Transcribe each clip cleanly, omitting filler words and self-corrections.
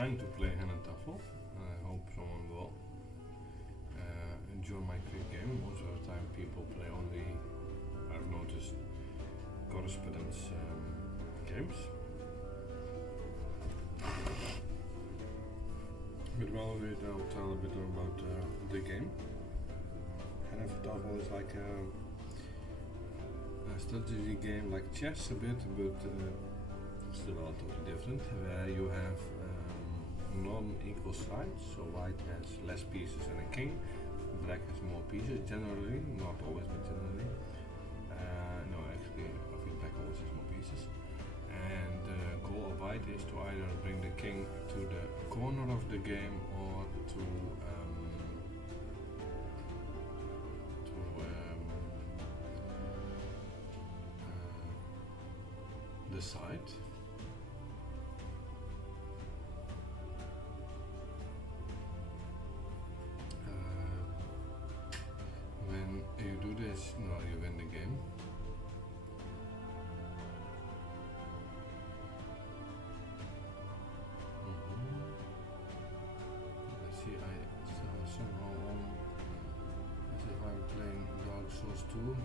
trying to play Hnefatafl. I hope someone will enjoy my quick game. Most of the time people play only, I've noticed, correspondence games. But well, I'll tell a bit about the game. Hnefatafl is like a strategy game like chess a bit, but still totally different. Where you have non-equal sides, so white has less pieces than a king, black has more pieces generally, not always but generally. No, actually I think black always has more pieces. And the goal of white is to either bring the king to the corner of the game or to the side. When you do this, no, you win the game. Let's see, I somehow as if I'm playing Dark Souls 2.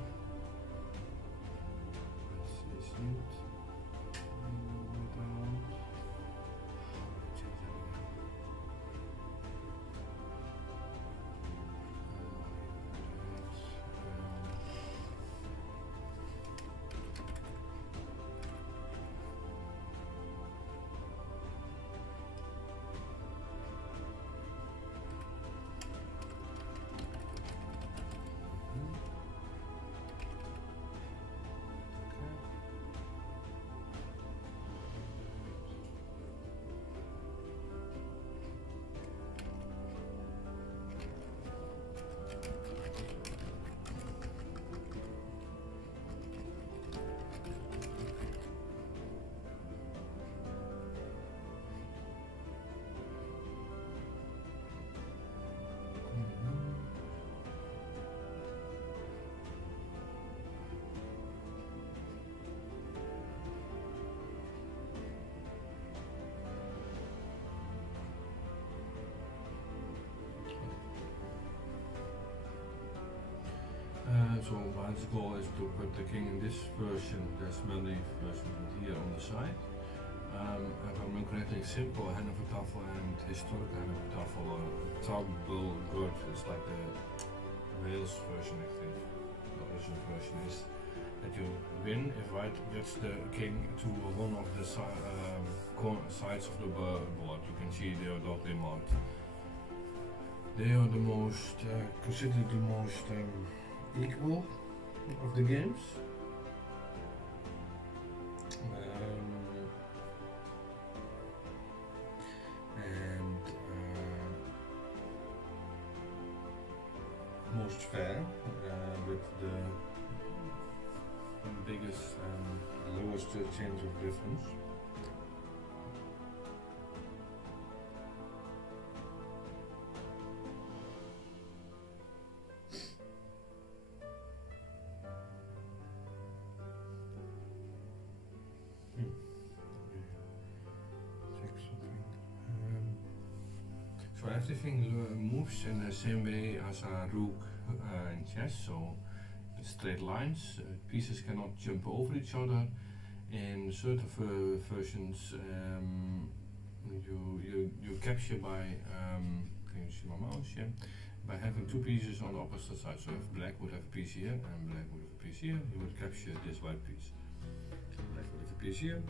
This isn't what I want. Change that again. So one's goal is to put the king in this version, there's many versions here on the side. If I'm incorrectly, simple Hnefatafl and historic Hnefatafl are double good. It's like the Wales version actually. The original version is that you win if white gets the king to one of the sides of the board. You can see they are dotted marked. They are the most, considered the most equal of the games. And most fair, with the biggest and lowest change of difference. So everything moves in the same way as a rook in chess, so straight lines, pieces cannot jump over each other. In certain versions you capture by, can you see my mouse? Yeah. By having two pieces on the opposite side, so if black would have a piece here and black would have a piece here, you would capture this white piece. Black would have a piece here,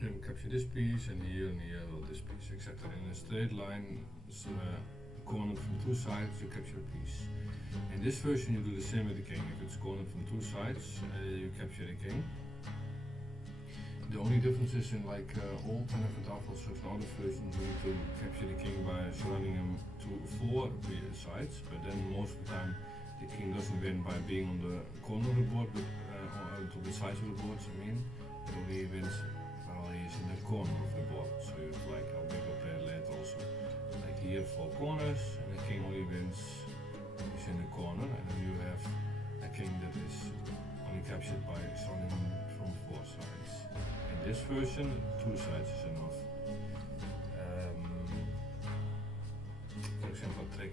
you would capture this piece, and here well, this piece, etc. In a straight line, cornered from two sides, you capture a piece. In this version you do the same with the king. If it's cornered from two sides, you capture the king. The only difference is in like old Hnefatafl, certain other versions you need to capture the king by surrounding him to four sides, but then most of the time the king doesn't win by being on the corner of the board, but to the sides of the board, I mean. It only wins while he is in the corner of the board, so you have like a bigger player later also. Like here 4 corners, and the king only wins if he's in the corner, and then you have a king that is only captured by surrounding him from 4 sides. In this version, 2 sides is enough.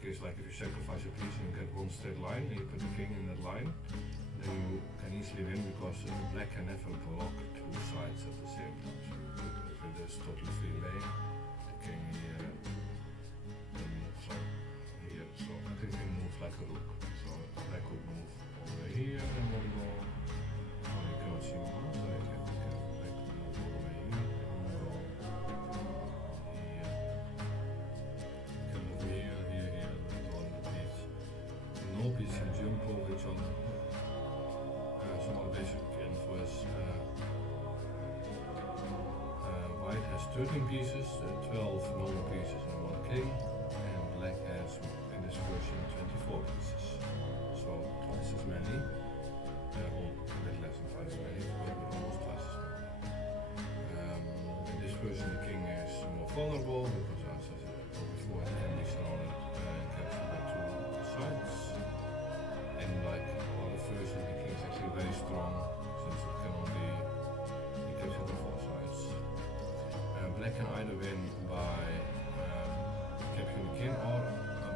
is like if you sacrifice a piece and you get one straight line and you put the king in that line, then you can easily win because black can never block two sides at the same time. So if it is totally free lane, the king here, then moves up here. So I think he moves like a rook. So black could move over here and then go. Oh, you cannot see my mouse, so I can black could move all the way here and then go here. You can move here, here, here, and all the piece. No piece can jump over each other. Some other basic info is white has 13 pieces, 12 normal pieces and 1 king, and black has in this version 24 pieces. So twice as many, or a bit less than twice as many, but almost twice as many. In this version the king is more vulnerable because as I said before it can be surrounded and captured by two sides. And like all the version the king is actually very strong since it can only be captured by 4 sides. Black can either win by capturing the king or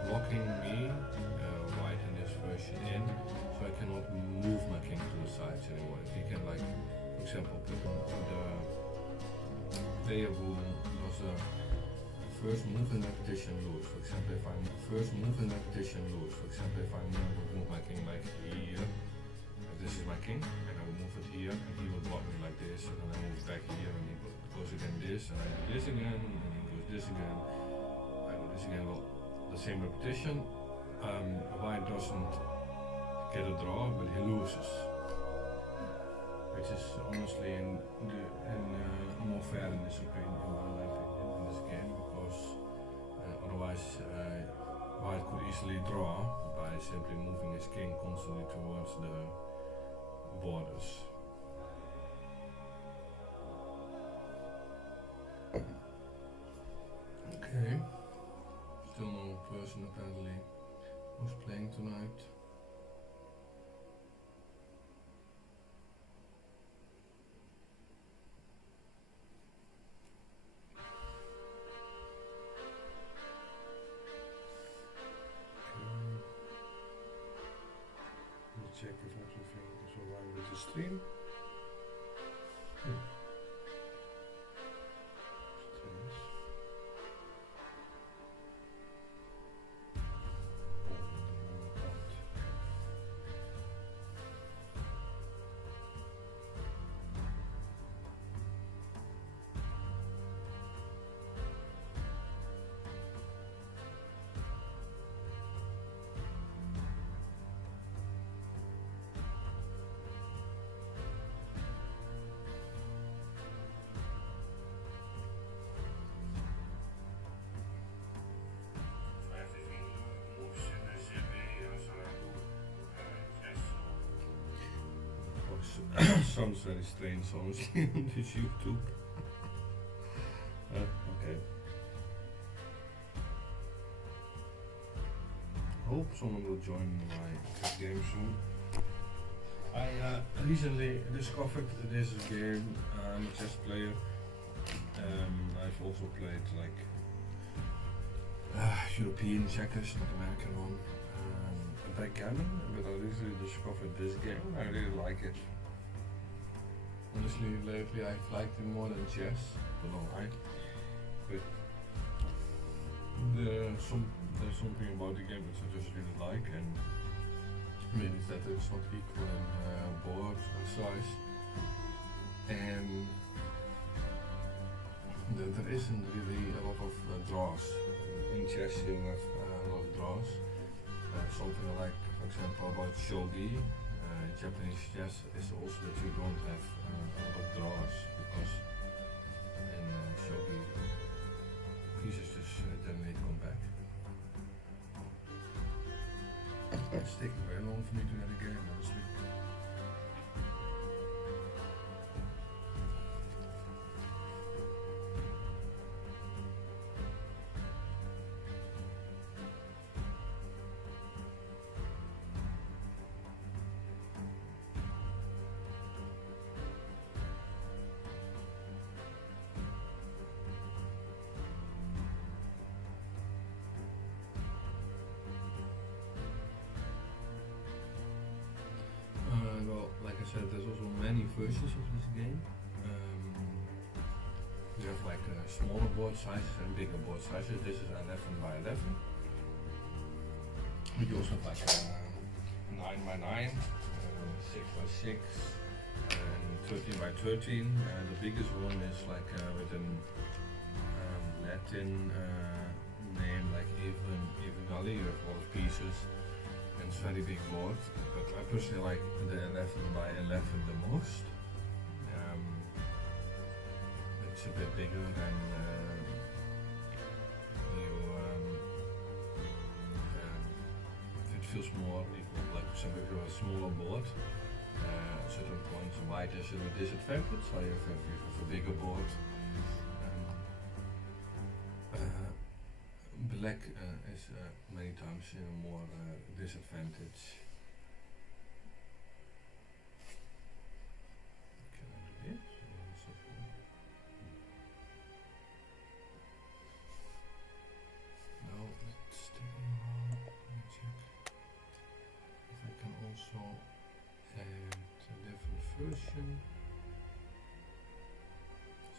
blocking me, white in this version in, so I cannot move my king to the sides anymore. If he can, like, for example, put the player who does a first move in repetition lose. For example, if I first move in repetition lose. For example, if I would move my king like here, this is my king, and I would move it here, and he would block me like this, and then I move back here, and he goes again this, and I do this again, and he goes this again, I do this again. Well, the same repetition. White doesn't get a draw, but he loses, which is honestly more fair in this opinion, in my opinion, in this game, because otherwise White could easily draw by simply moving his king constantly towards the borders. Okay, still no person apparently who's playing tonight. Check if everything is alright with the stream. Sounds very strange, honestly, on this YouTube. Okay. Hope someone will join my game soon. I recently discovered this game. I'm a chess player. I've also played like European checkers, not American one. Backgammon, but I recently discovered this game. I really like it. Honestly, lately I've liked it more than chess. I don't know why, but there's something about the game which I just really like, and maybe it's that it's not equal in board size, and there isn't really a lot of draws. In chess you have a lot of draws. Something like, for example, about shogi. Japanese chess is also that you don't have a lot of draws, because in shogi pieces just generally come back. It's taking very long for me to get a game, honestly. versions of this game. You have like smaller board sizes and bigger board sizes. This is 11 by 11. But you also have like 9 by 9, 6 by 6, and 13 by 13. The biggest one is like with an Latin name like even Gully. You have a lot of pieces and it's very big board. But I personally like the 11 by 11 the most. It's a bit bigger than it feels more equal. Like some if you have a smaller board, certain points white is a disadvantage, so you have a bigger board. Black is many times a more disadvantage. Can I do this? No, it's sticking around. Let me check if I can also add a different version.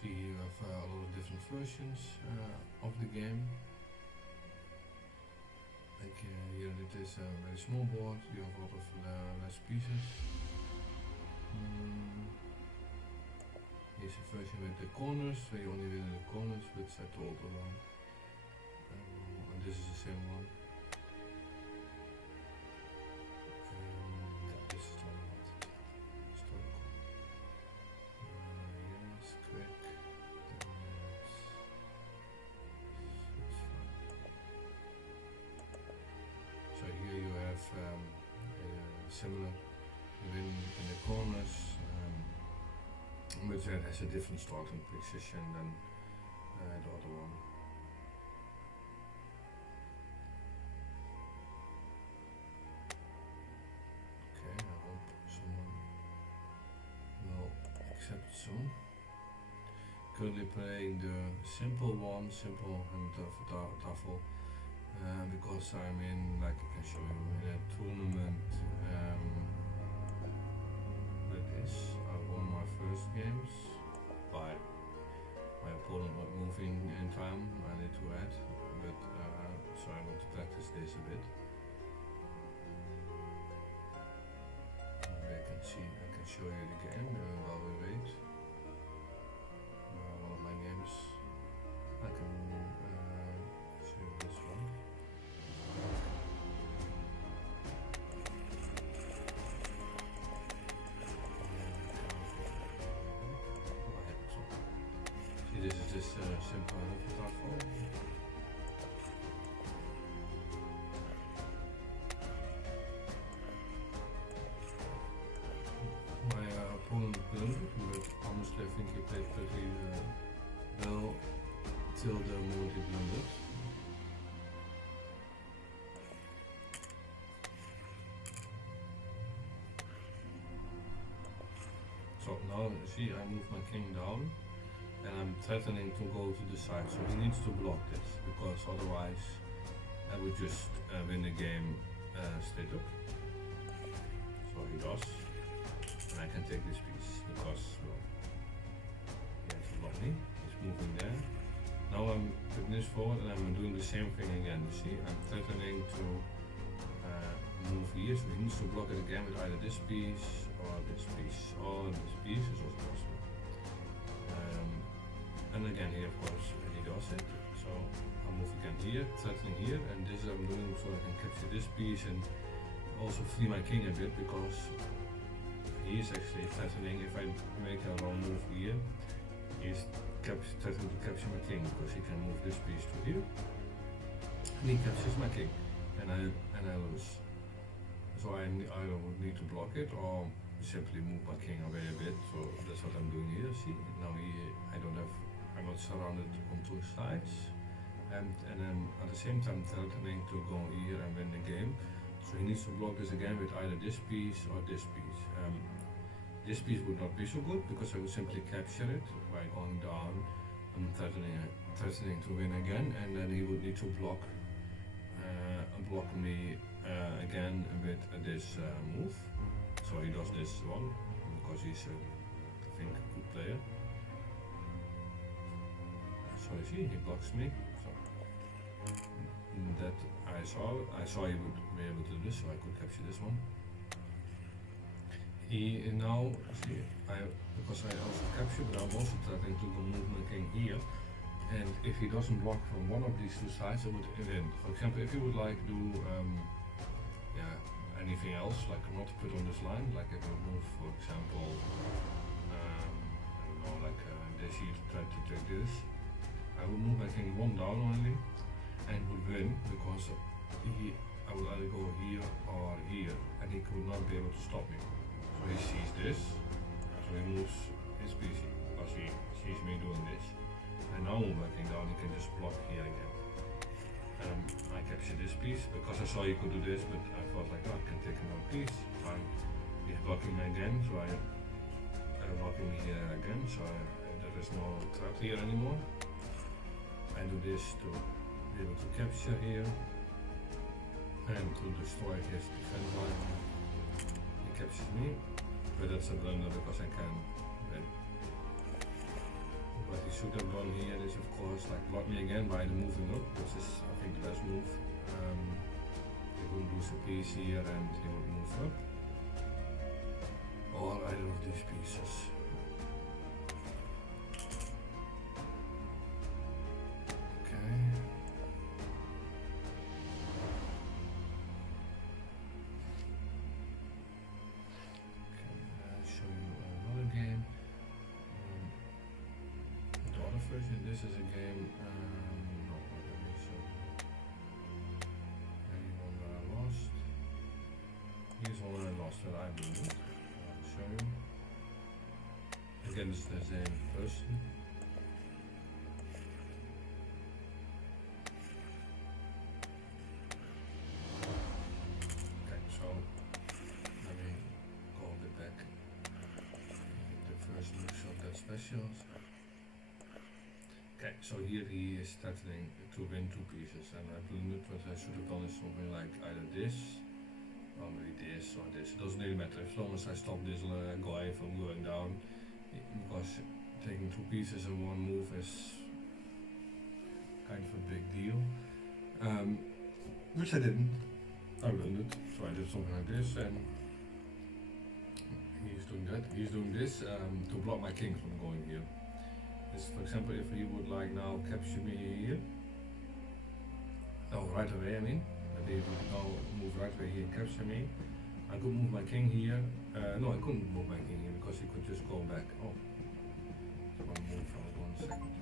See, you have a lot of different versions of the game. Like here it is a very small board, you have a lot of less pieces. Here's a version with the corners, where you only win the corners, which I told around. And this is the same one. This is the one I wanted. Historical. Yes, quick. 10 minutes. It's fine. So here you have similar, you win in the corners, but that has a different starting position than the other one. Okay, I hope someone will accept soon. Currently playing the simple one, simple Hnefatafl. Because I'm in, like I can show you, in a tournament like this. I won my first games by my opponent not moving in time. I need to add, but so I want to practice this a bit. I can see, I can show you the game while we wait. One of my games, I can show you this one. This is just simple Hnefatafl. My opponent blundered, but honestly I think he played pretty well till the moment he blundered. So now see, I move my king down. And I'm threatening to go to the side, so he needs to block this, because otherwise I would just win the game straight up. So he does, and I can take this piece, because well, he has to block me, he's moving there. Now I'm putting this forward and I'm doing the same thing again, you see, I'm threatening to move here, so he needs to block it again with either this piece, or this piece, or this piece is also possible. And again here of course he does it, so I'll move again here, threatening here, and this I'm doing so I can capture this piece and also free my king a bit, because he is actually threatening, if I make a wrong move here, he's threatening to capture my king, because he can move this piece to here, and he captures my king, and I lose. So I would need to block it, or simply move my king away a bit, so that's what I'm doing here, see, now here I'm not surrounded on two sides, and I'm at the same time threatening to go here and win the game. So he needs to block this again with either this piece or this piece. This piece would not be so good, because I would simply capture it by going down and threatening to win again, and then he would need to block me again with this move. So he does this one, because he's player. So you see, he blocks me. So that I saw he would be able to do this, so I could capture this one. He now, see, because I also capture, but I'm also threatening to move my king here. And if he doesn't block from one of these two sides, I would win. For example, if you would like do anything else, like not put on this line, like if you move, for example, I don't know, like this here to try to take this, I would move my king one down only, and would win because I would either go here or here, and he could not be able to stop me. So he sees this, so he moves his piece because he sees me doing this. And now I'm working down, he can just block here again. I capture this piece because I saw he could do this, but I thought like, oh, I can take another piece. Fine. He's blocking me again, so I'm blocking me here again, so there is no threat here anymore. I do this to be able to capture here and to destroy his defense line. He captures me, but that's a blunder because I can win. What he should have done here is, of course, like block me again by the moving up, which is, I think, the best move. He would lose a piece here and he would move up. Or either of these pieces. Okay. I'll show you another game. This is a game, no, let me show you. Anyone that I lost. Here's one I lost that I didn't. I'll show you. Against the same person. Okay, so let me go a bit back. The first move shot that specials. Okay, so here he is threatening to win two pieces, and I believe what I should have done is something like either this, or maybe this, or this. It doesn't really matter, as long as I stop this guy from going down, because taking two pieces in one move is kind of a big deal. Which I didn't. I blundered, so I did something like this, and he's doing that. He's doing this to block my king from going here. For example, if he would like now capture me here, right away I mean, if he would now move right away here and capture me, I could move my king here, no I couldn't move my king here because he could just go back, one move for 1 second,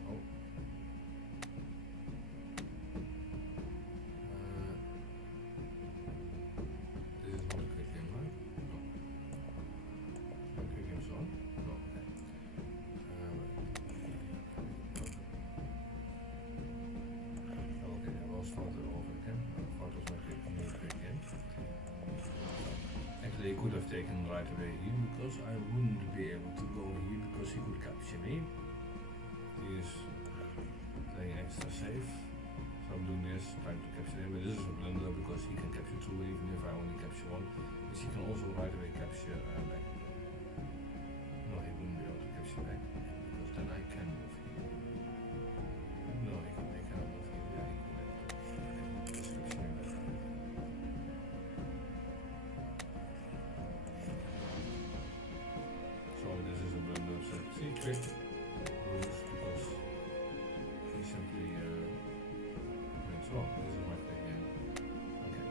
this is not a quick game, right? No. Quick game's on? No, okay. Start it over again. I thought it was like a new quick game. Actually, he could have taken right away here because I wouldn't be able to go here because he could capture me. He is playing extra safe. So I'm doing this, trying to capture him, but this is a blunder because he can capture two even if I only capture one. But he can also right away capture back. No, he wouldn't be able to capture back because then I can move here. No, he cannot move here. Yeah, he could. See, quick moves because he simply wins. Oh, this is my thing again. Okay.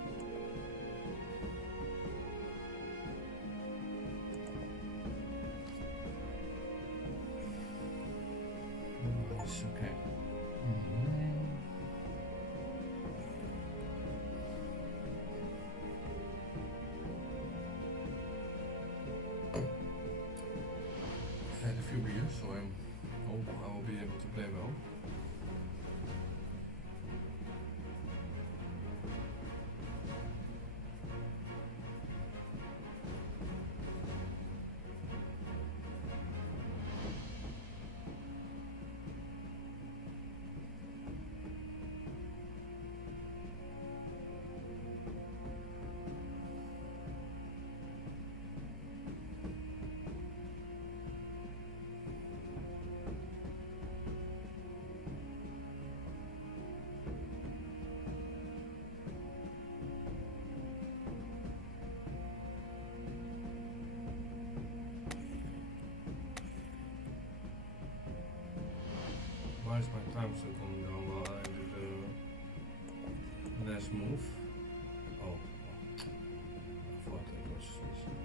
Nice, okay. Had a few beers, so I hope I will be able to play well. Why is my time still going down while I do the last move? Oh, I thought it was so sweet.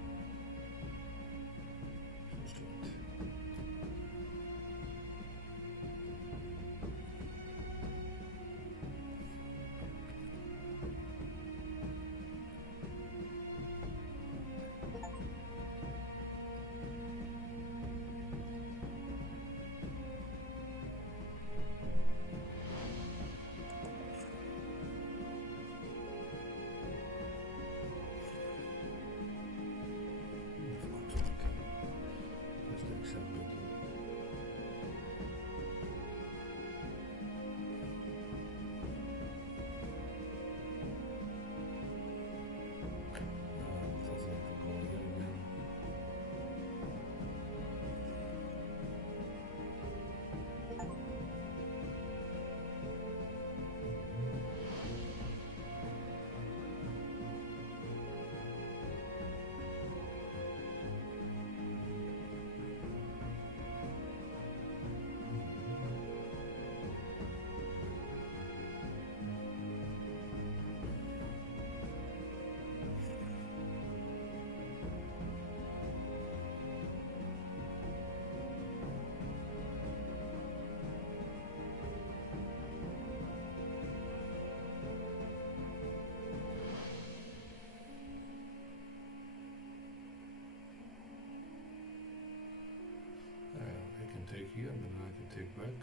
Take here, and then I can take back.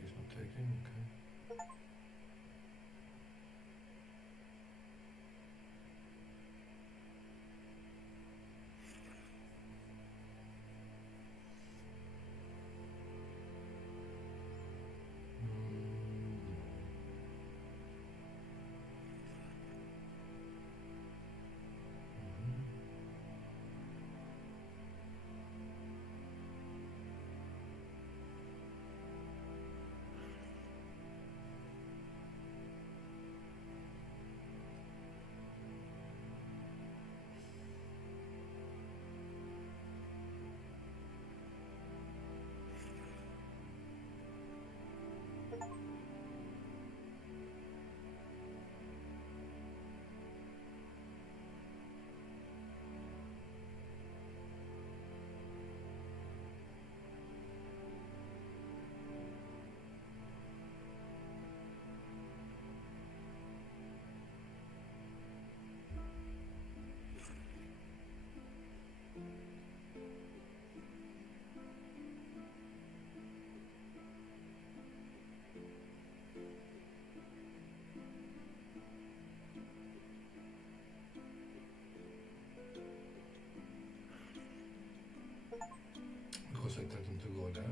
He's not taking, okay. Because I tell them to go there.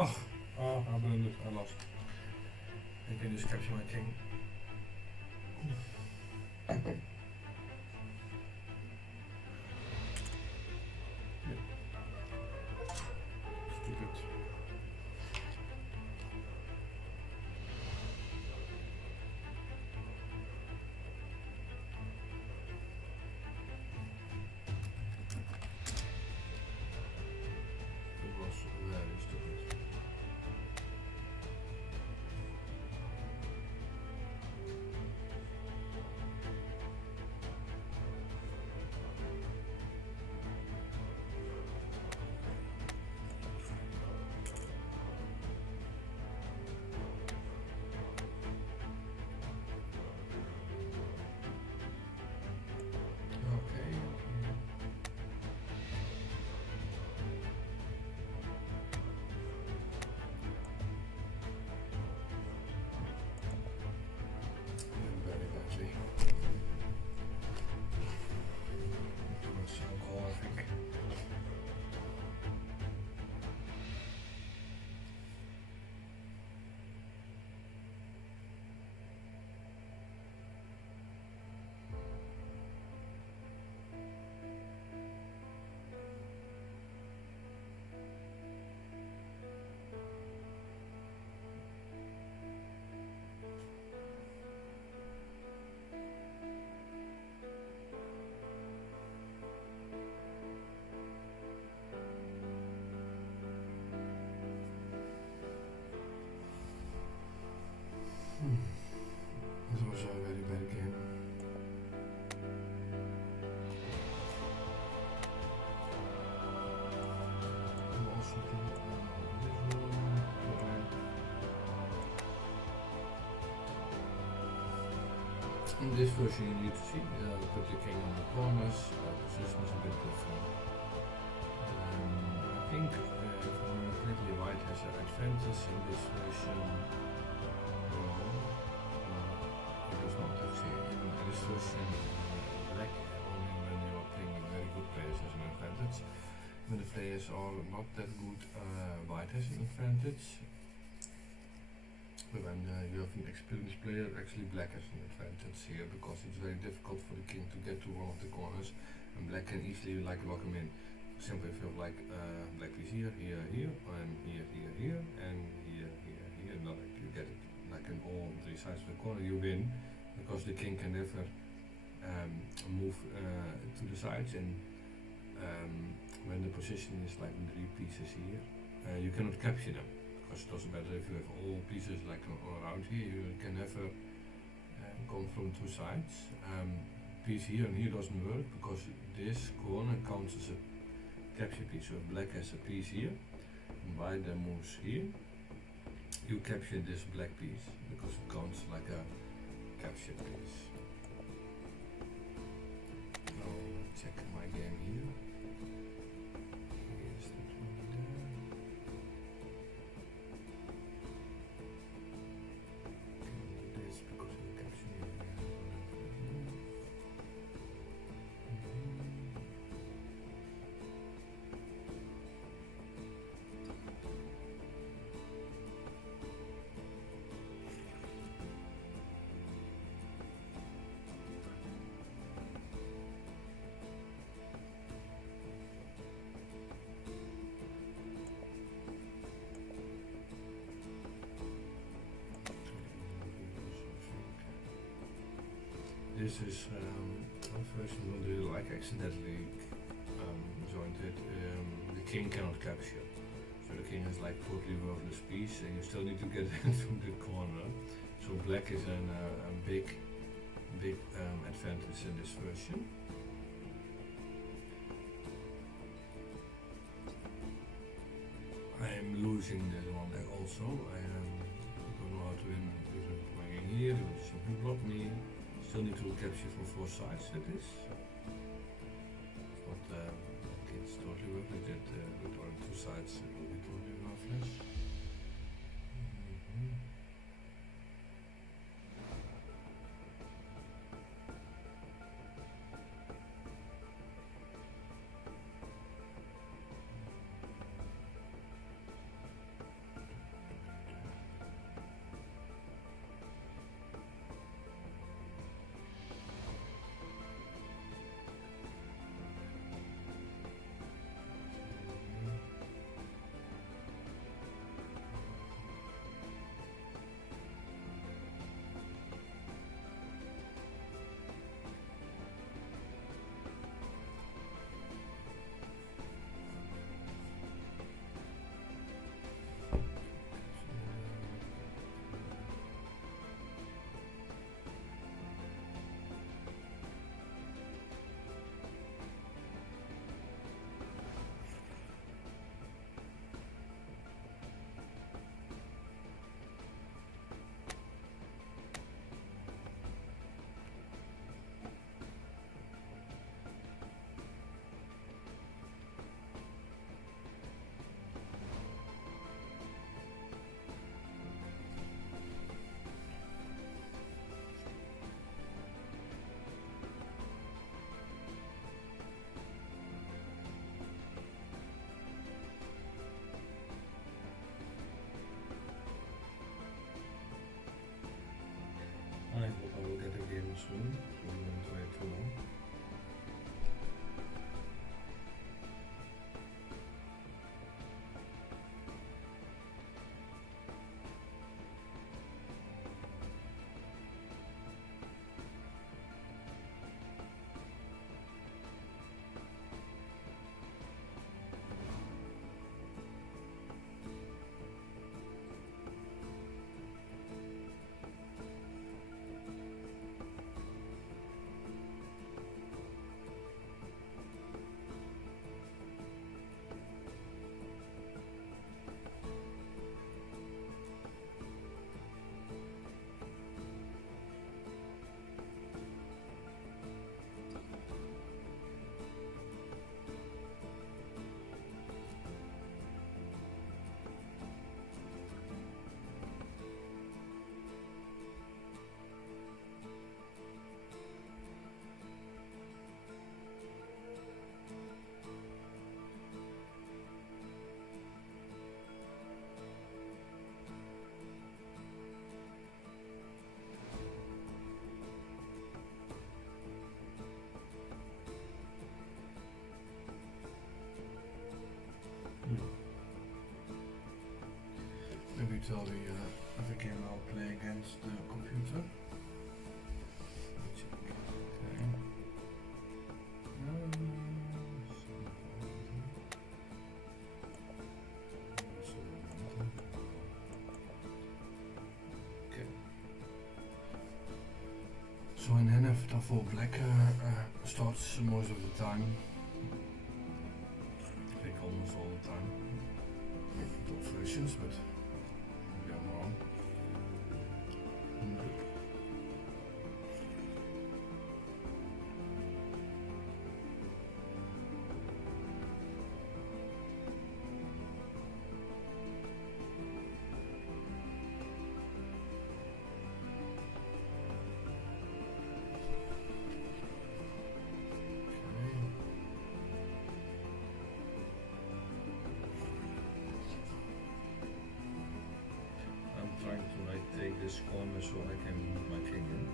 I blundered, I lost. I can just capture my king. Stupid. It was very stupid. Okay. Very badly. Too much alcohol, I think. This was a very bad game. I'm also doing this one. In this version you need to see, put the king on the corners, position is a bit different. I think if I remember correctly, white has an advantage in this version. It does not actually. In this version, black only when you are playing with very good players has an advantage. When the players are not that good, white has an advantage. But when you have an experienced player, actually black has an advantage here because it's very difficult for the king to get to one of the corners, and black can easily like lock him in. Simply if you have like black piece here, here, here, and here, here, here, and here, here, here, and like you get it like in all three sides of the corner, you win because the king can never move to the sides, and when the position is like three pieces here, you cannot capture them. Because it doesn't matter if you have all pieces like around here, you can never come from two sides. Piece here and here doesn't work because this corner counts as a capture piece. So if black has a piece here, and white then moves here, you capture this black piece because it counts like a capture piece. I'll check my game here. Here's that one there. This because of the caption here. This is one version will do like accidentally joined it. The king cannot capture, so the king has like totally worthless piece, and you still need to get into the corner. So black is a big advantage in this version. I am losing that one there also. I don't know how to win. Going in here, they will simply block me. Still need to capture from four sides with this. But it's totally worth it that with only two sides it will be totally worthless. till we can now play against the computer. Check. Okay. Okay. So in Hnefatafl black starts most of the time. Like almost all the time. Those versions, but maybe I'm wrong. Trying to like take this corner so I can move my king in.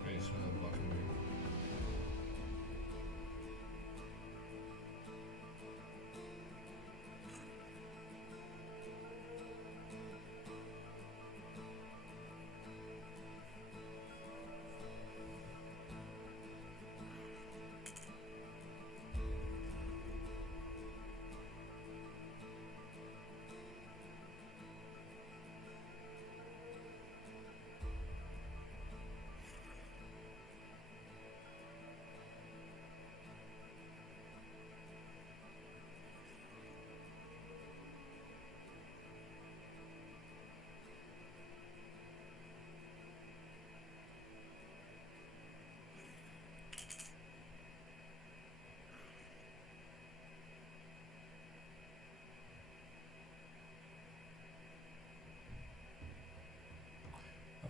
Okay, so I'm blocking me.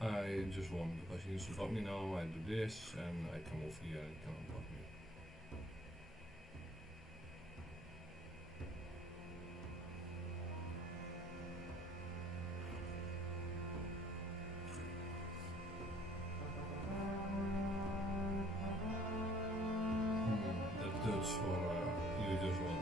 I just won because he needs to block me now. I do this and I come over here and he cannot block me. That's Dutch for you just won.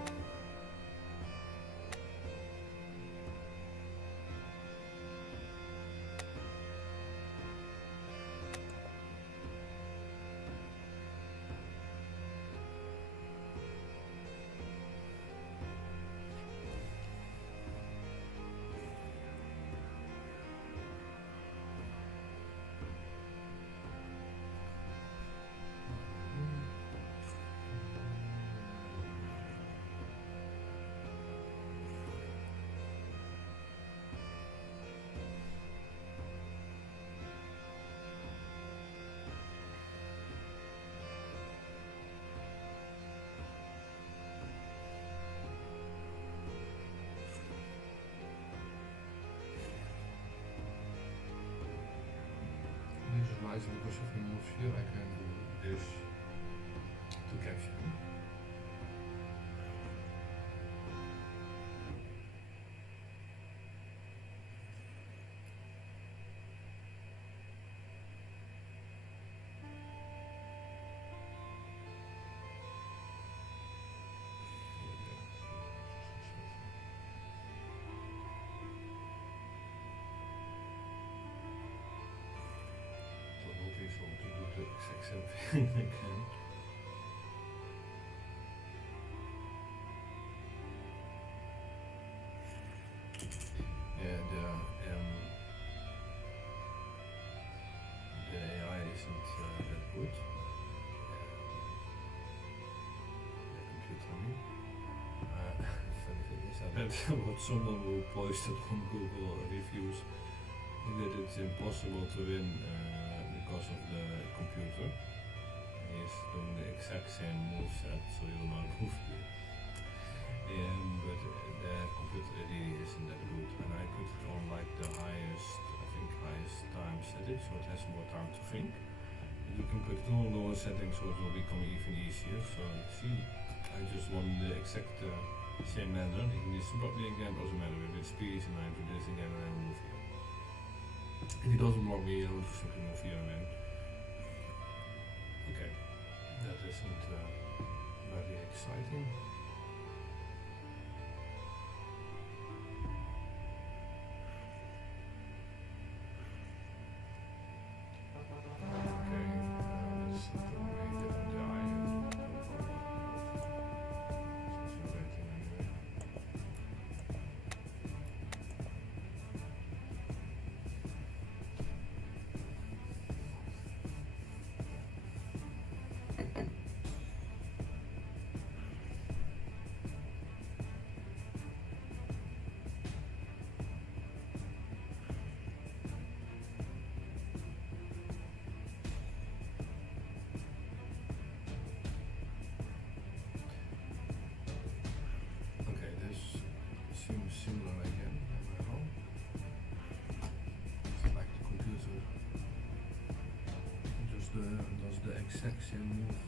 This is nice because if he moves here I can do this to capture him. So to do the exact same thing again. Yeah, the AI isn't that good. The computer, I mean. Funny thing is, I read what someone who posted on Google reviews that it's impossible to win because of the computer. He is doing the exact same moveset, so he will not move here. But the computer really isn't that good, and I put it on like the highest, I think highest time setting. it, so it has more time to think. And you can put it on lower settings so it will become even easier. So see, I just want the exact same manner. You can just block me again, doesn't matter if it's piece, and I do this again and I move here. If it doesn't block me, I will just simply move here again. Okay, that isn't very exciting. Seems similar again, am I wrong? It's like the computer does the exact same move.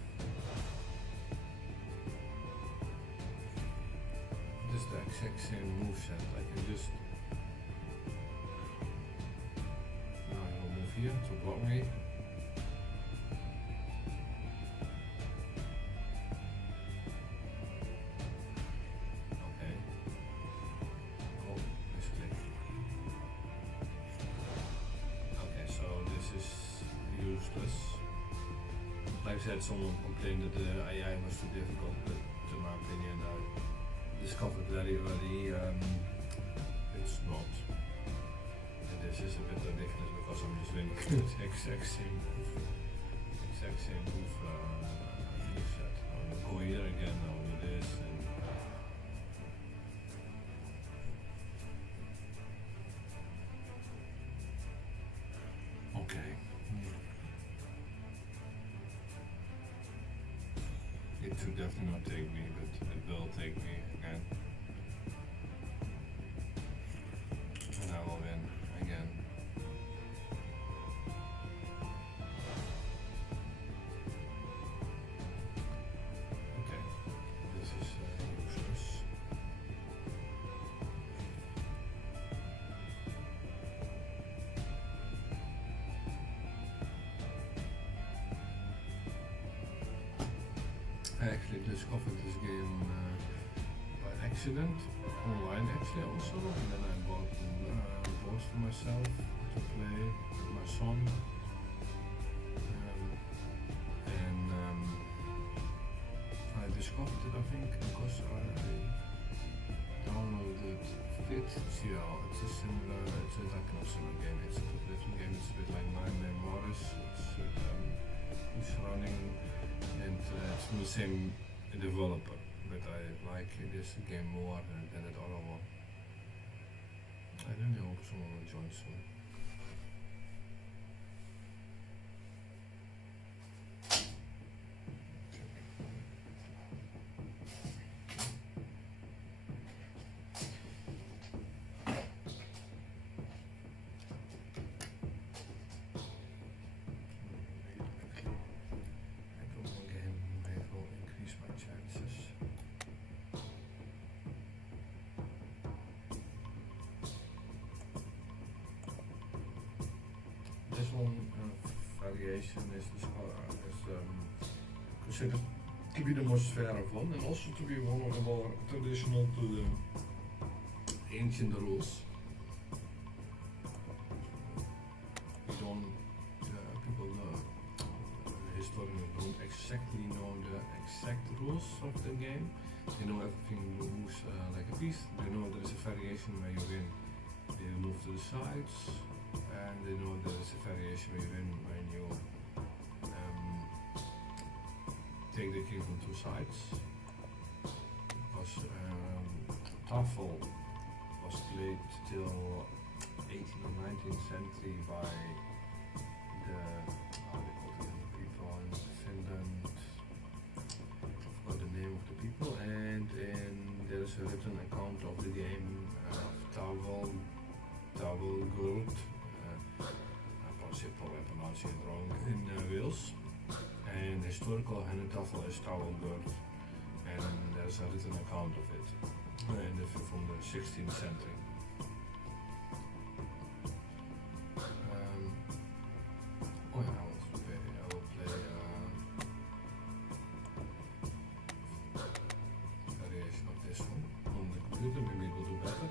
This is the exact same move set. I can just now I will move here to block me. Like I said, someone complained that the AI was too difficult, but in my opinion, I discovered very early it's not. And this is a bit ridiculous because I'm just doing the exact same move. Exact same move set. I'll go here again, I'll do this. Okay. It should definitely not take me, but it will take me again. And I will win again. Okay, this is useless. I actually discovered this game by accident, online actually also, and then I bought both for myself to play with my son. I discovered it, I think, because I downloaded FitGL. It's a similar, it's like not similar game, it's a different game, it's a bit like My Name Morris. It's running. And it's from the same developer, but I like this game more than that other one. I really hope someone will join soon. This one variation is considered to be the most fair one, and also to be one of the more traditional to the ancient rules. People, the historians don't exactly know the exact rules of the game. They know everything moves like a piece. They know there is a variation where you win. They move to the sides. And they know there is a variation where you win when you take the king from two sides. Because Tafl was played till 18th or 19th century by the people in Finland. I forgot the name of the people, and there is a written account of the game of Tafl Gold. simple weapon syndrome in Wales. And historical Hnefatafl is tower bird, and there's a written account of it from the 16th century. I will play variation of this one on the computer, maybe it will do better.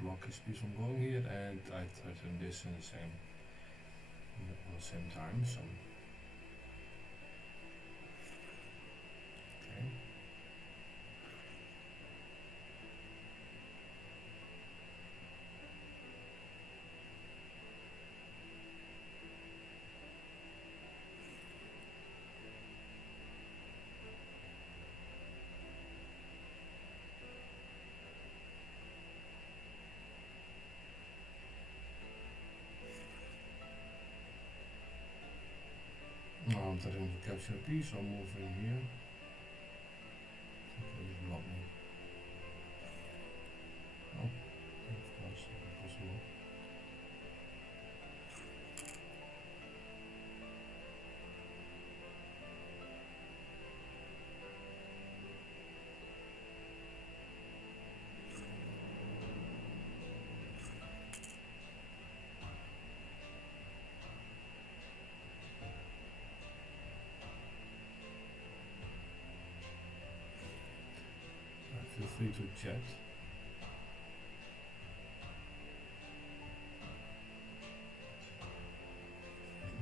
Block his piece from going here, and I threaten this in the same on the same time. So okay. Now I'm trying to capture a piece, I'll move in here. Okay, just block me. Oh, of course, impossible. Feel free to chat.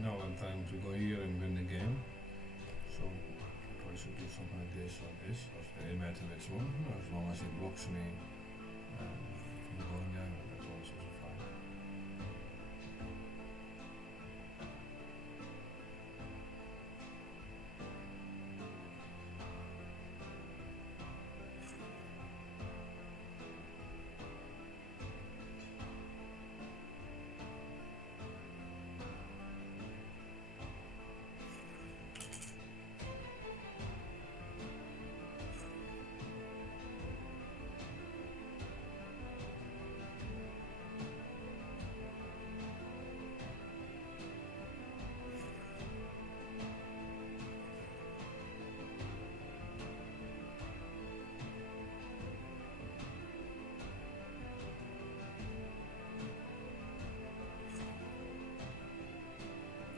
Now I'm trying to go here and win the game. So I probably should do something like this or this. Doesn't matter which one. As long as it blocks me from going down, that's also fine.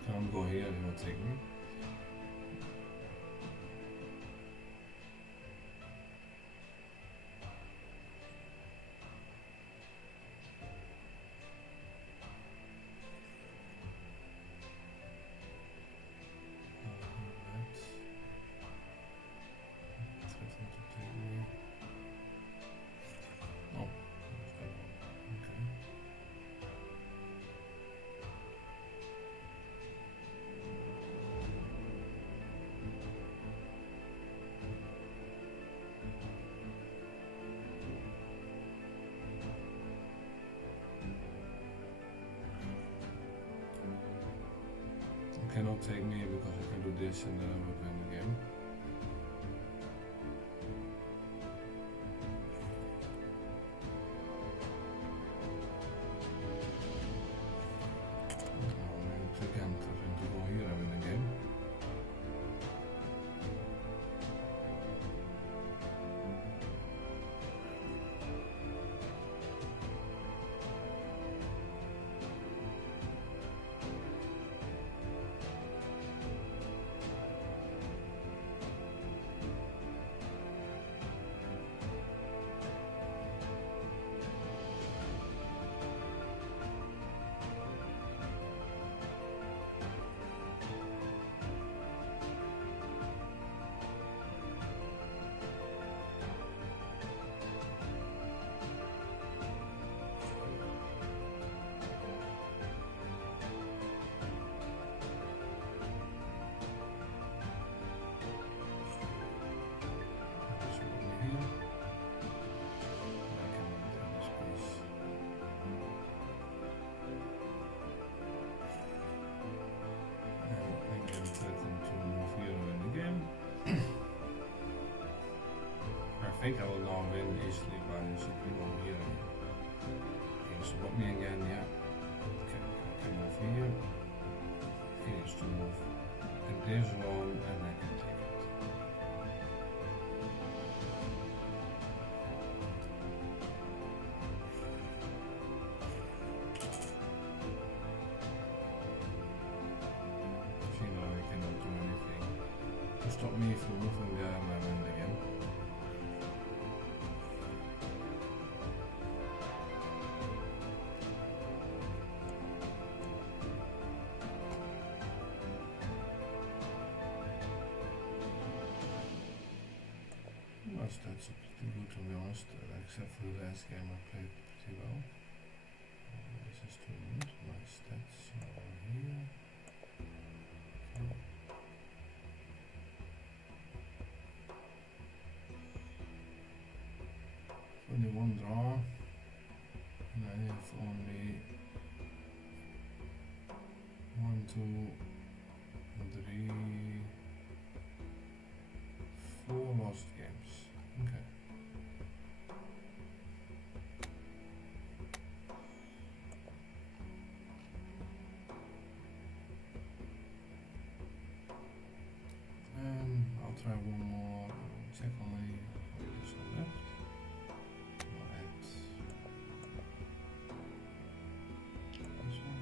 Can't go here, it will take me. Cannot take me because I can do this and then I will win the game. Again, trying to go here and win the game. think I will now win easily by simply one here. He needs to block me again, yeah. Okay, I can move here. He needs to move in this one and I can take it. See, now I cannot do anything to stop me from moving there and I win again. That's pretty good to be honest, except for the last game I played pretty well. This is too good. My stats are here. Okay. Only one draw, and I have only 1, 2, 3, 4 lost games. Okay. I'll try one more. Check how many videos are left. I'll add this one.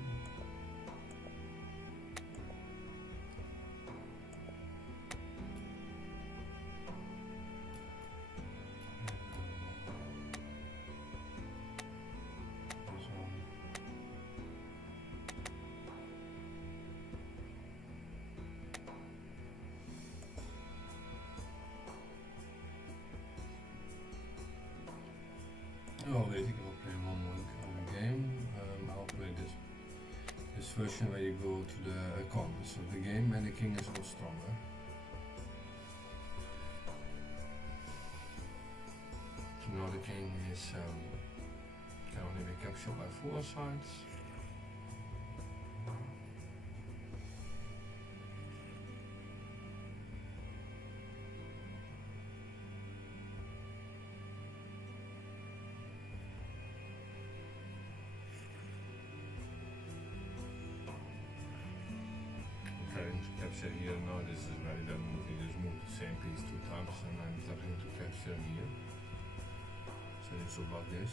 Oh, I think I'll play one more game. I'll play this version where you go to the compass of the game and the king is a lot stronger. So now the king is can only be captured by 4 sides. Capture here, no, this is very bad move. You just move the same piece 2 times and I'm tapping to capture here. So this will block this.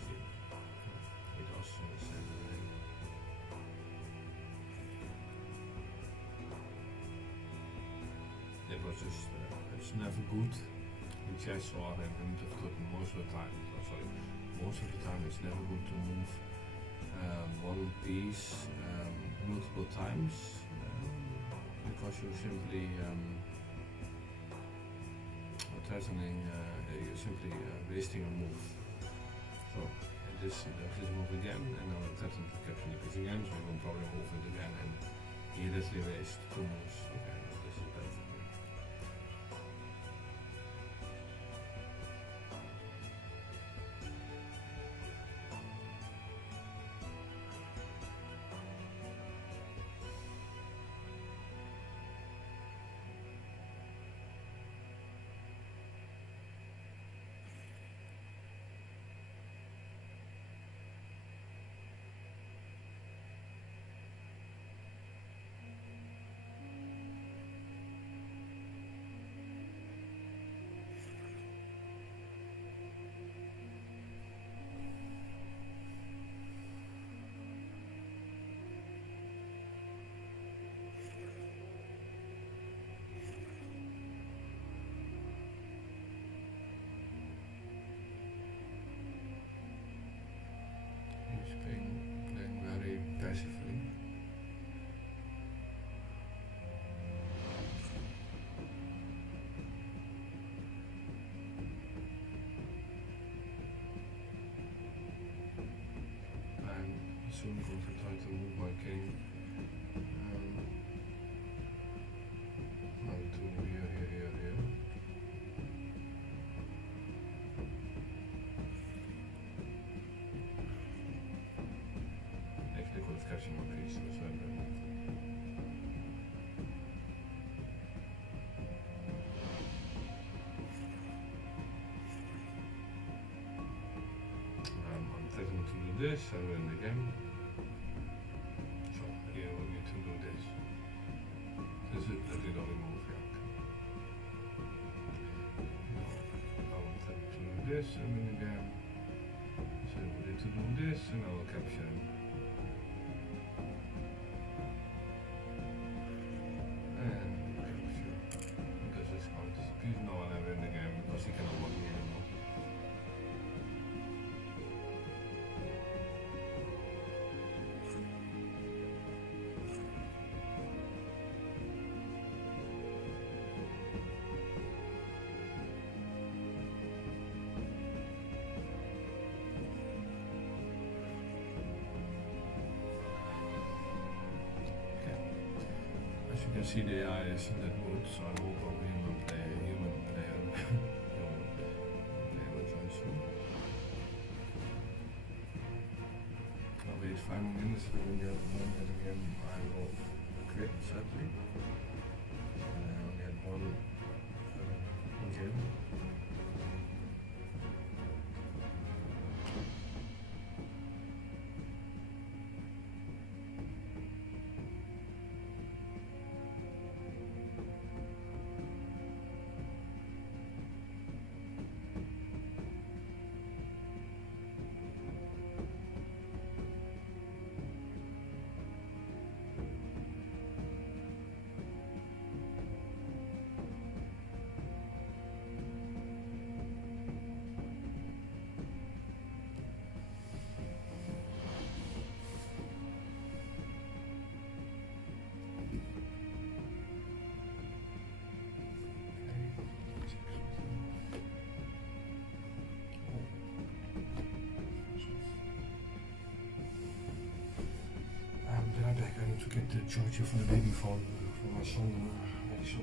See, it does in the same way. It was just, it's never good. In chess or in most of the time, most of the time it's never good to move one piece multiple times. Because you're simply threatening, you're simply wasting a move. So this move again, and now it threatens to capture the piece again, so you will probably move it again, and you literally waste 2 moves. Okay, no, this is bad for me. Soon going to try to move my king. One, two, here. Actually, I could have captured my piece, that's right. this and win the game. So here we need to do this. This is the only move, yeah. I will tap to do this and win the game. So we need to do this and I will capture him. And capture. This is going to please no one ever in the game because he cannot block me anymore. As you can see, the AI is in that mood, so I hope our human player will join soon. I'll wait 5 more minutes for the game. I will quit, sadly. I only had one game. I need to get the charger for the baby phone for my son ready shop.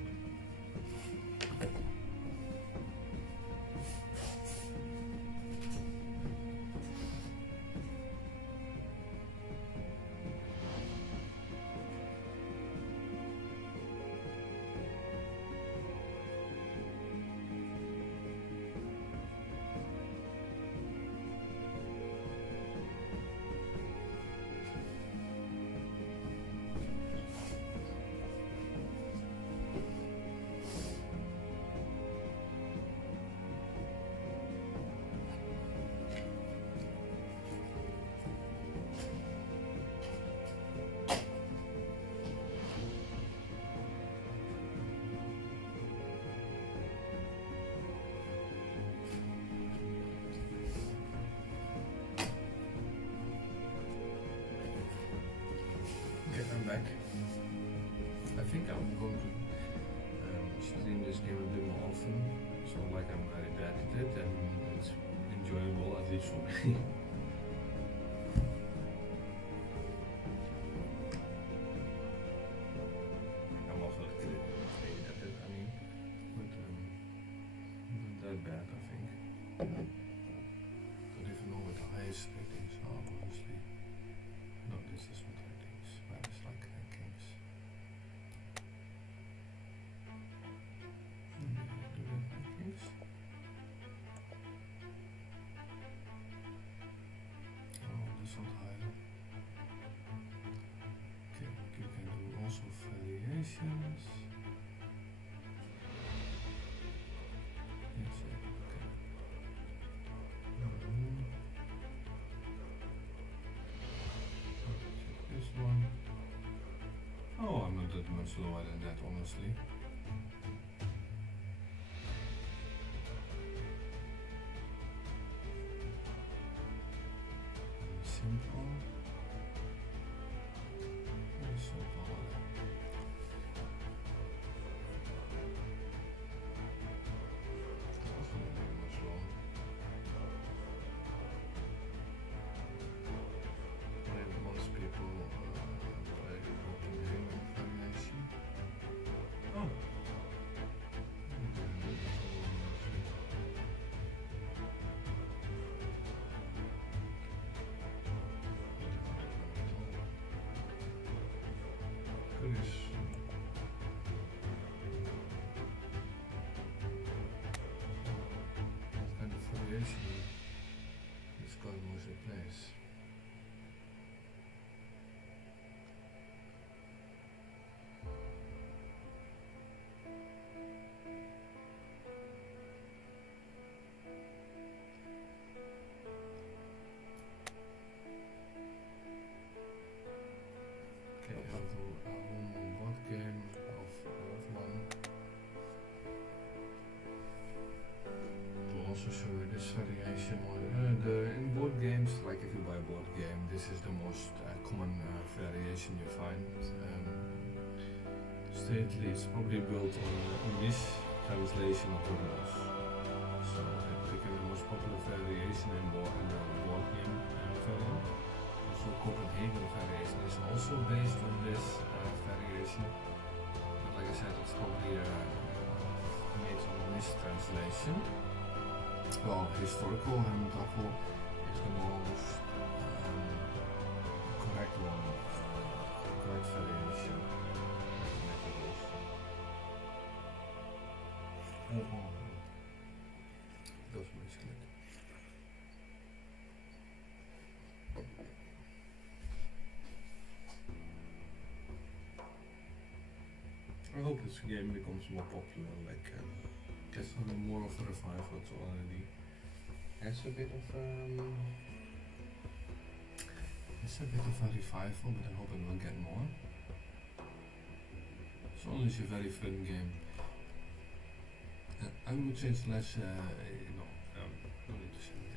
I'm back. I think I'm going to stream this game a bit more often. It's not like I'm very bad at it, and it's enjoyable at least for me. I'm also good at it, I mean, but not that bad, I think. Don't even know what the highest ratings are, honestly. No, this is not ratings, but it's like rankings. Do they have rankings? Oh, that's not higher. Okay, you can do also variations. Yes, yeah, okay. Check this one. Oh, I'm not that much lower than that, honestly. Simple. Very simple. Also not very much lower. Maybe most people play open game variation. Oh. Goodness. What kind of variation is going with the place? also show you this variation. In board games, like if you buy a board game, this is the most common variation you find. Stately, it's probably built on this translation of the rules. So it became the most popular variation in the board game variant. Also Copenhagen variation is also based on this variation. But like I said, it's probably made on a mistranslation. Well, historical Hnefatafl is the most correct one, correct variation. Dat is mijn skelet. I hope this game becomes more popular, like gets more of a revival. It already has a bit of a revival, but I hope it will get more. It's always a very fun game. I would say it's less,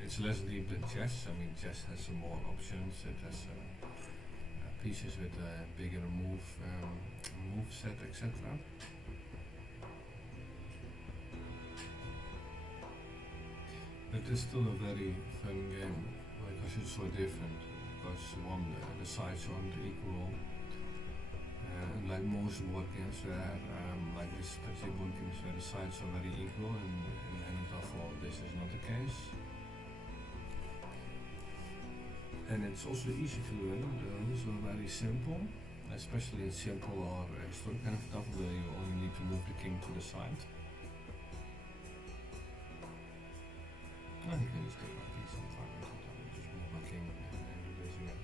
it's less deep than chess. I mean, chess has some more options. It has pieces with a bigger move set, etc. But it's still a very fun game because it's so different. Because one, the sides aren't equal. Unlike most board games where, like this board games where the sides are very equal, and in Hnefatafl this is not the case. And it's also easy to learn. The rules are very simple, especially in simple or historic Hnefatafl where you only need to move the king to the side. I think I just take my piece and try to just move my king and do this again.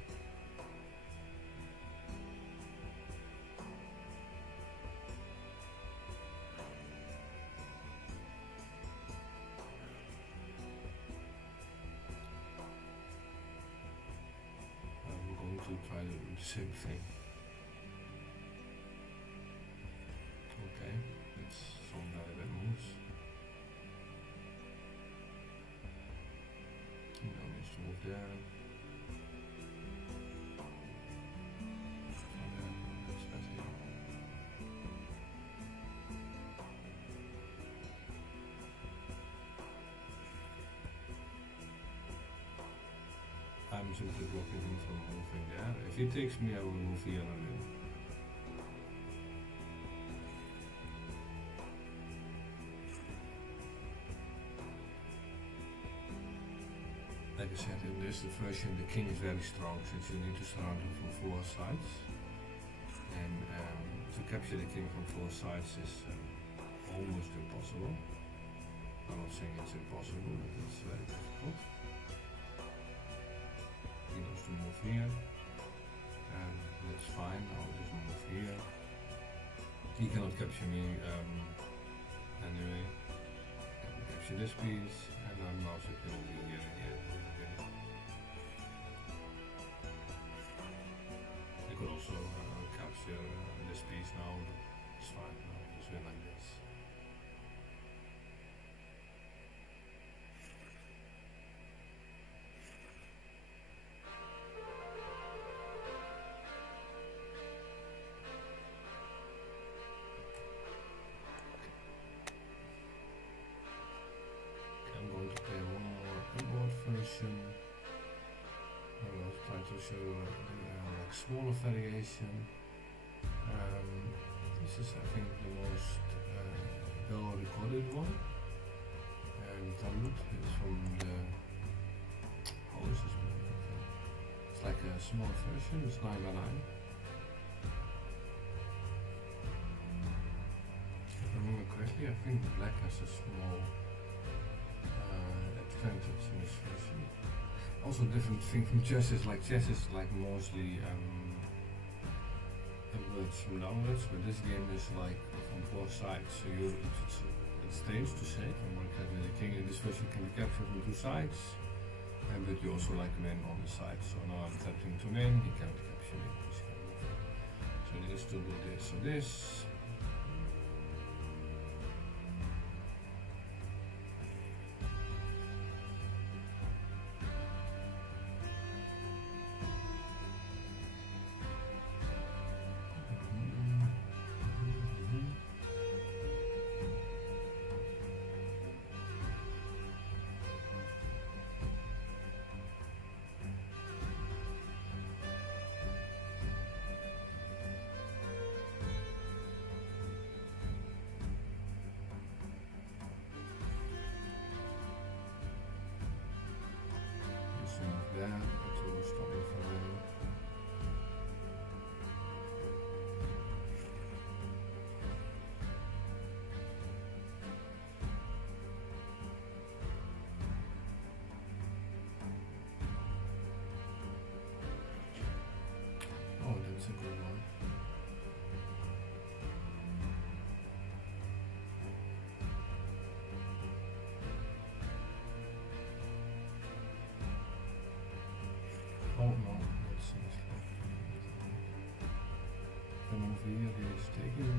To try to do the same thing. Okay, let's some very bad moves. Now needs to move there. That's better. I'm simply blocking him from moving there. If he takes me, I will move here and in. Like I said, in this version the king is very strong, since you need to surround him from 4 sides. And to capture the king from 4 sides is almost impossible. I'm not saying it's impossible, but it's very difficult. He wants to move here, and that's fine. I'll just move here. He cannot capture me anyway. I can capture this piece, and I'm now secure over here again. I could also capture this piece now, but it's fine. I'll just win like this. I will try to show like smaller variation. This is, I think, the most well recorded one. Talmud is from the, how is this? It's like a small version. It's 9x9. If I remember correctly, I think black has a small advantage in this version. Also, different thing from chess is like mostly upwards from downwards, but this game is like from 4 sides. So it's strange to say. I'm more capturing the king in this version can be captured from 2 sides, but you also like win on the side. So now I'm tapping to win. He can't capture me. So he needs to do this. So this. over here is taking me.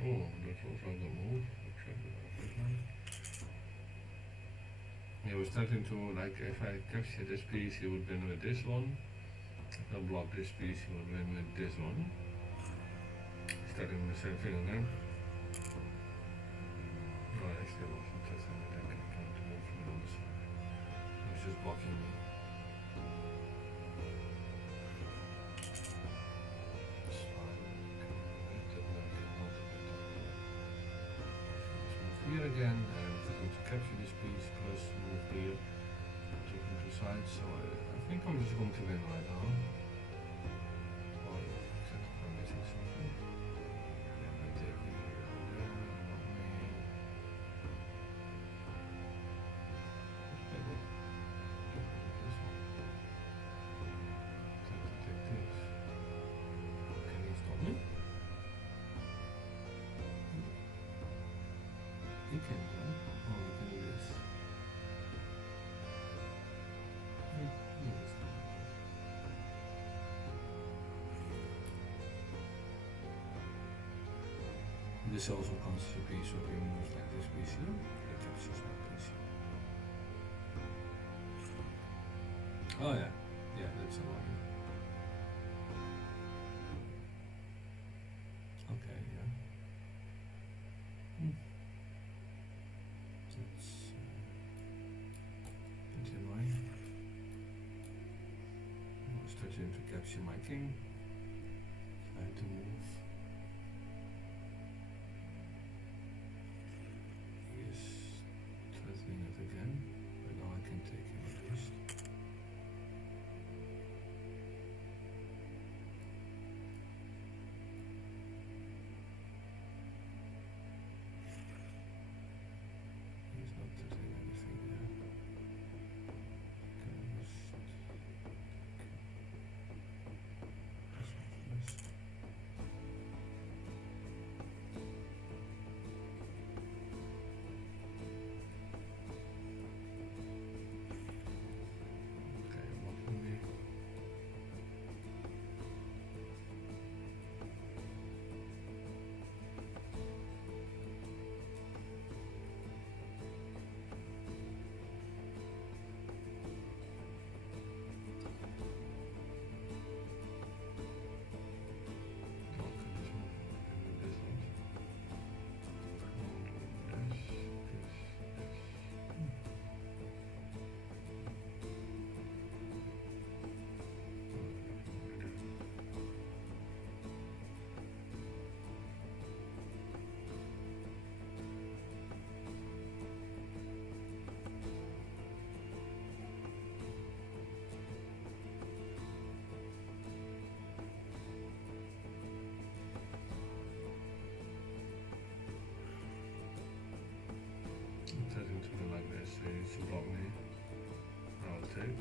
Oh, that's also the move. Yeah, we're starting to, like, if I capture this piece, he would win with this one. If I block this piece, he would win with this one. Starting with the same thing again. No, I still wasn't touching the deck. I'm trying to move from the other side. He was just blocking me. It's fine. Here again, and I'm going to capture this piece plus move here, take him to side. So I think I'm just going to win right now. Oh, except if I'm missing something. Yeah, I take it here and there, not me. This one. Time to take this. Can he stop me? He can, huh? Oh, we can do this. This also comes to a piece where we move like this piece here. It captures my piece here. Oh yeah, yeah, that's annoying. Okay, yeah. That's pretty annoying. I'm starting to capture my king. I have to move. He is threatening it again, but now I can take him at least. He's not threatening anything there. Okay, what for me? I'm turning to the like this, so you should block me. I'll take.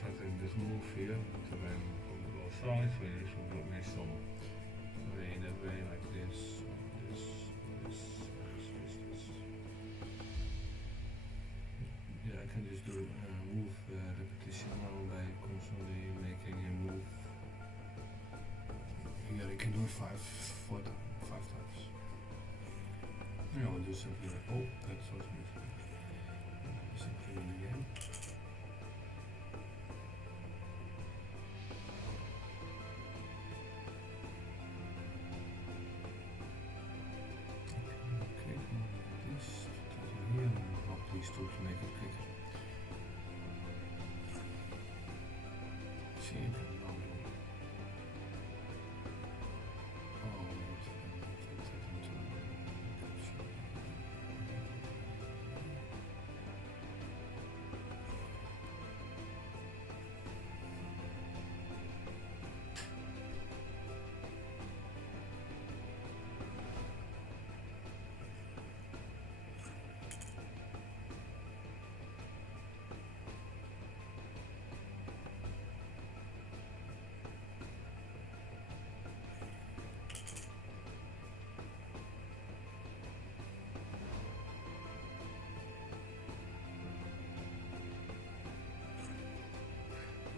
Trying this move here to then on both sides, so you should block me some way in that way, like this, this. Yeah, I can just do move repetition now by constantly making a move. Here I can do it 5 times. Yeah, I'll do something like, oh, that's what's missing. Something again. Okay. these two to make it quicker. See, ik kan het nou doen. Oh, wait, ik zet hem toe.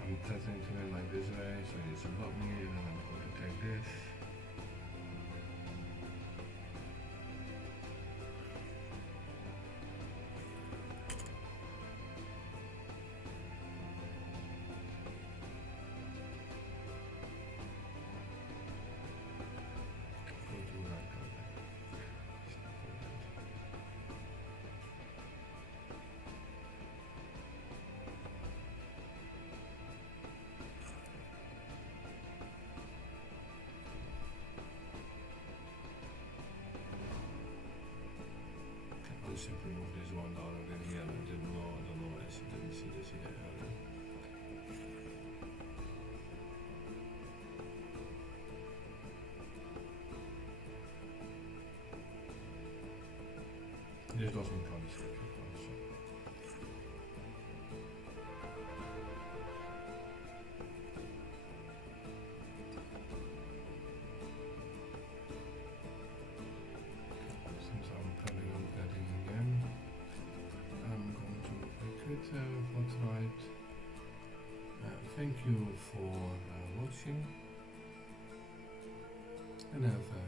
I'm testing to it like this way, so it's a button here, and I'm going to take this. Go to right color. I'll simply move this one down again here. I didn't know, I don't know, as you didn't see this here earlier. This doesn't come separate also. Since I'm planning on getting again, I'm going to quit for tonight. Thank you for watching, and have a